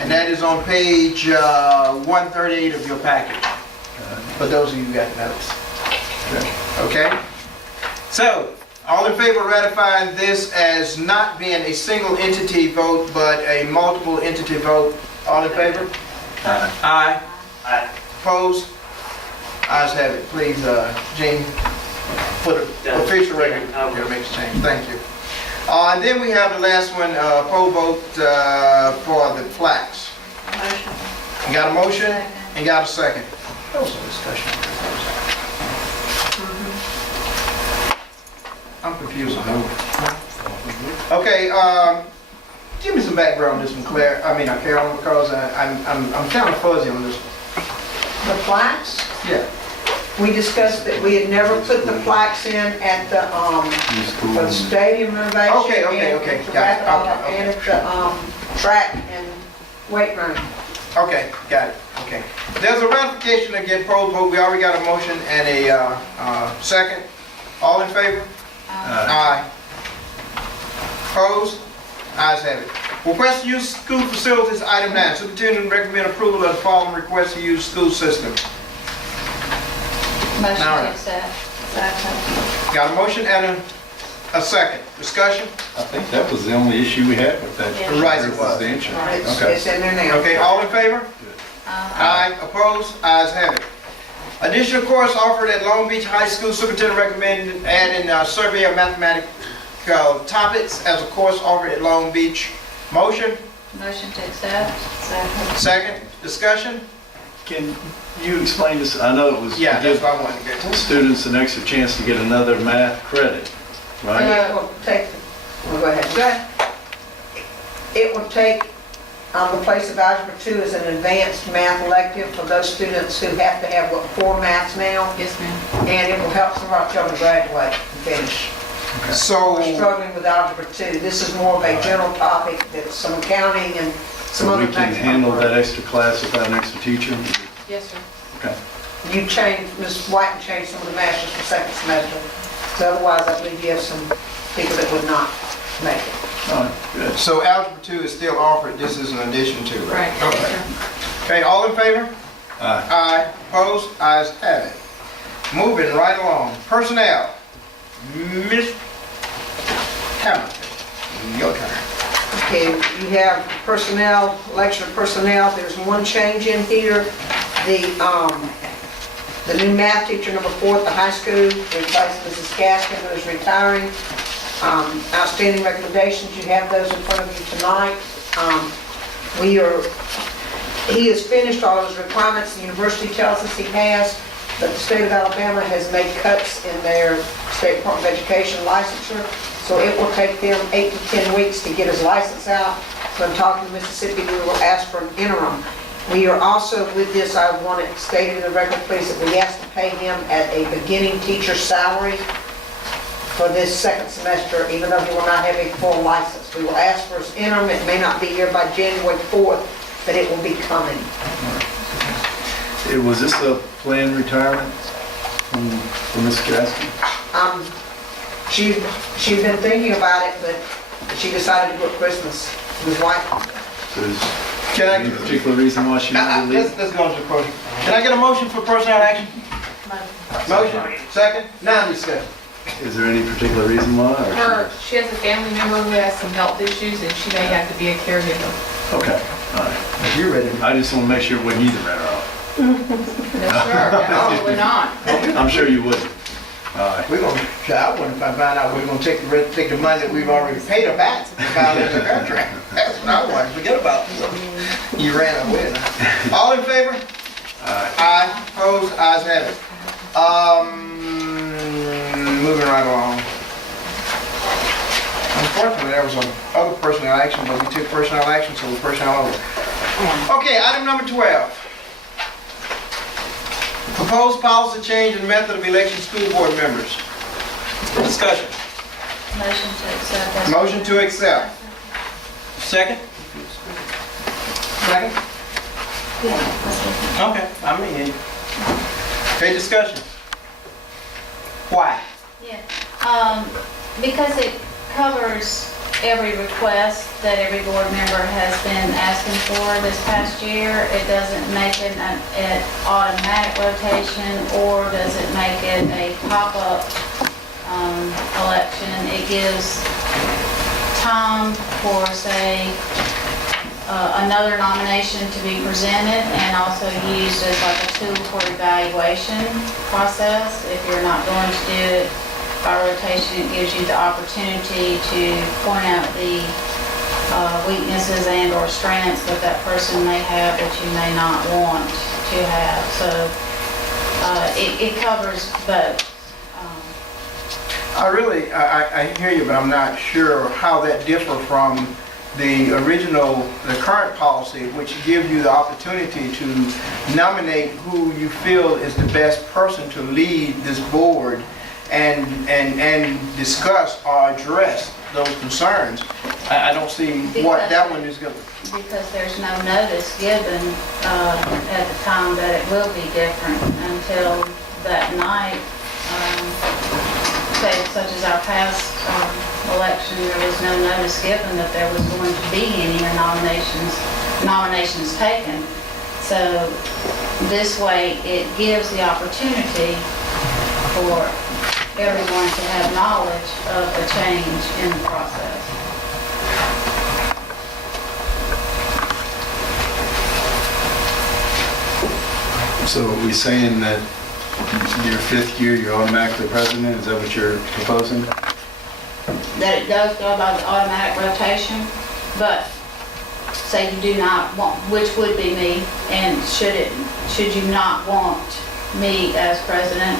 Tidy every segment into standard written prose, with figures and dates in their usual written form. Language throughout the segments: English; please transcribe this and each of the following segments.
And that is on page 138 of your package, for those of you who got notes. Okay? So, all in favor of ratifying this as not being a single entity vote, but a multiple entity vote? All in favor? Aye. Aye. Opposed? Ayes have it. Please, Gene, for the official record, make a change. Thank you. And then we have the last one, poll vote for the plaques. Motion. You got a motion and got a second. There was some discussion. I'm confused on that. Okay, give me some background on this one, Claire. Carolyn, because I'm kind of fuzzy on this one. The plaques, Yeah. we discussed that we had never put the plaques in at the, for the stadium renovation. Okay. And to Got wrap it. it all up, Okay. and at the track and weight room. Okay, got it. Okay. There's a ratification again, poll vote. We already got a motion and a second. All in favor? Aye. Opposed? Ayes have it. Request to use school facilities, item 9. Superintendent recommend approval of the following request to use school system. Motion All to right. accept. Second. Got a motion and a second. Discussion? I think that was the only issue we had with that. Yeah. Right, it was. Substantial. It's Okay. it's in there now. Okay, all in favor? Aye. Opposed? Ayes have it. Additional course offered at Long Beach High School. Superintendent recommended adding survey of mathematical topics as a course offered at Long Beach. Motion? Motion to accept. Second. Second. Discussion? Can you explain this? I know it was to Yeah, that's give what I wanted to get to. students an extra chance to get another math credit, right? It will take, well, go ahead. It will take, the place of Algebra 2 as an advanced math elective for those students who have to have, 4 maths now, Yes, ma'am. and it will help some of our children graduate and finish. So, We're struggling with Algebra 2. This is more of a general topic, that's some accounting and some So other we things. can handle that extra class without an extra teacher? Yes, sir. Okay. You changed, Ms. White changed some of the masters for second semester. So otherwise, I believe you have some people that would not make it. All right, good. so Algebra 2 is still offered. This is an addition to, right? Right. Okay. Okay, all in favor? Aye. Aye. Opposed? Ayes have it. Moving right along. Personnel. Ms. Hamilton, your turn. Okay, you have personnel, election of personnel, there's one change in here. The new math teacher, number 4 at the high school, replaced Mrs. Gaskin, who is retiring. Outstanding recommendations, you have those in front of you tonight. He has finished all of his requirements, the university tells us he has, but the state of Alabama has made cuts in their State Department of Education licensure, so it will take them 8 to 10 weeks to get his license out. So I'm talking to Mississippi, we will ask for an interim. We are also, with this, I want it stated in the record, please, that we ask to pay him at a beginning teacher salary for this second semester, even though he will not have a full license. We will ask for his interim, it may not be here by January 4th, but it will be coming. Was this a planned retirement from Ms. Gaskin? She's been thinking about it, but she decided to go at Christmas with White. So is Can there any I, particular reason why she wanted to leave? let's go to the podium. Can I get a motion for personnel action? Motion, second, now discussion. Is there any particular reason why? or She has a family member who has some health issues and she may have to be a caregiver. Okay, all right. If you're ready. I just want to make sure it wouldn't either matter off. No, sir, absolutely not. I'm sure you wouldn't. All right. We're gonna, I wouldn't if I find out we're gonna take the money that we've already paid her back to violate the contract. That's what I want, forget about it. You ran away. All in favor? Aye. Opposed? Ayes have it. Moving right along. Unfortunately, there was some other personnel action, but we took personnel action, so we're personnel over. Okay, item number 12. Proposed policy change in method of election school board members. Discussion. Motion to accept. Motion to accept. Second? Second? Yeah. Okay, I'm in. Okay, discussion. Why? Yeah, because it covers every request that every board member has been asking for this past year. It doesn't make it an automatic rotation, or does it make it a pop-up election. It gives time for, say, another nomination to be presented and also used as like a tool for evaluation process. If you're not going to do it by rotation, it gives you the opportunity to point out the weaknesses and or strengths that that person may have that you may not want to have. So it covers both. I hear you, but I'm not sure how that differs from the current policy, which gives you the opportunity to nominate who you feel is the best person to lead this board and discuss or address those concerns. I don't see what that one is going to... Because there's no notice given at the time that it will be different until that night. Say, such as our past election, there was no notice given that there was going to be any nominations taken. So this way, it gives the opportunity for everyone to have knowledge of a change in the process. So are we saying that your fifth year, you're automatically president? Is that what you're proposing? That it does go by the automatic rotation, but say you do not want, which would be me, and should you not want me as president,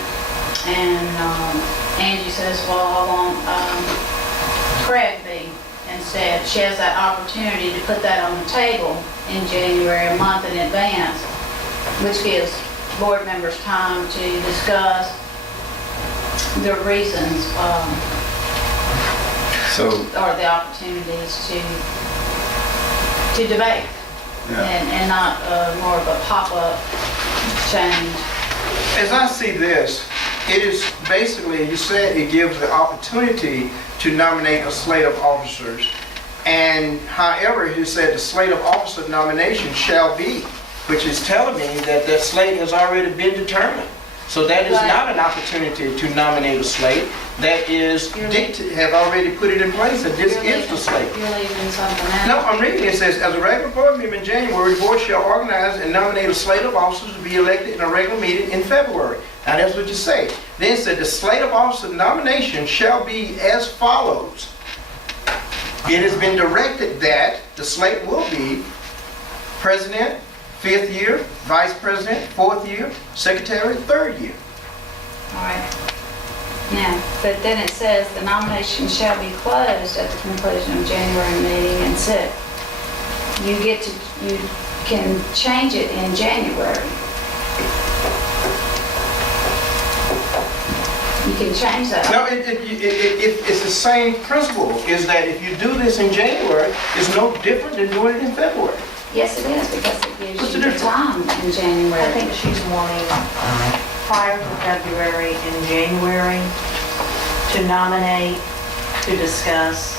and Angie says, well, I want Craig be instead. She has that opportunity to put that on the table in January, a month in advance, which gives board members time to discuss the reasons or the opportunities to debate. Yeah. And not more of a pop-up change. As I see this, it is basically, you said it gives the opportunity to nominate a slate of officers. And however, you said the slate of officer nomination shall be, which is telling me that that slate has already been determined. So that is not an opportunity to nominate a slate. That is, have already put it in place, and this is the slate. You're leaving something out. No, I'm reading it. It says, as a regular board member in January, the board shall organize and nominate a slate of officers to be elected in a regular meeting in February. Now that's what you say. Then it said, the slate of officer nomination shall be as follows. It has been directed that the slate will be president, 5th year, vice president, 4th year, secretary, 3rd year. All right. Now, but then it says the nomination shall be closed at the conclusion of January meeting and sit. You can change it in January. You can change that. No, it's the same principle, is that if you do this in January, it's no different than doing it in February. Yes, it is, because it What's gives the you the difference? time in January. I think she's wanting prior to February in January to nominate, to discuss,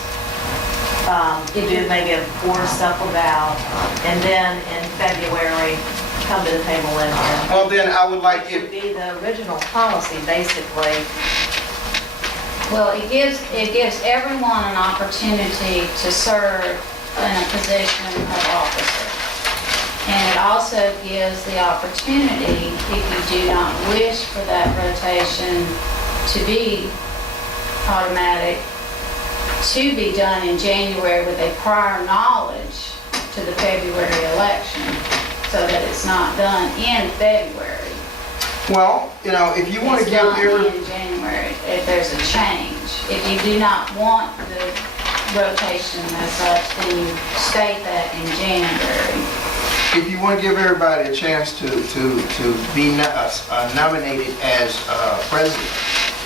do maybe a board of stuff about, and then in February, come to the table and Well, then I would like it would it, be the original policy, basically. Well, it gives everyone an opportunity to serve in a position of officer. And it also gives the opportunity, if you do not wish for that rotation to be automatic, to be done in January with a prior knowledge to the February election, so that it's not done in February. well, you know, if you want to It's give done every... in January, if there's a change. If you do not want the rotation as such, then you state that in January. If you want to give everybody a chance to be nominated as president,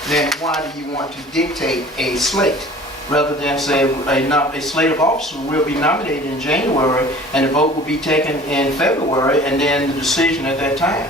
then why do you want to dictate a slate? Rather than say a slate of officers will be nominated in January and the vote will be taken in February and then the decision at that time.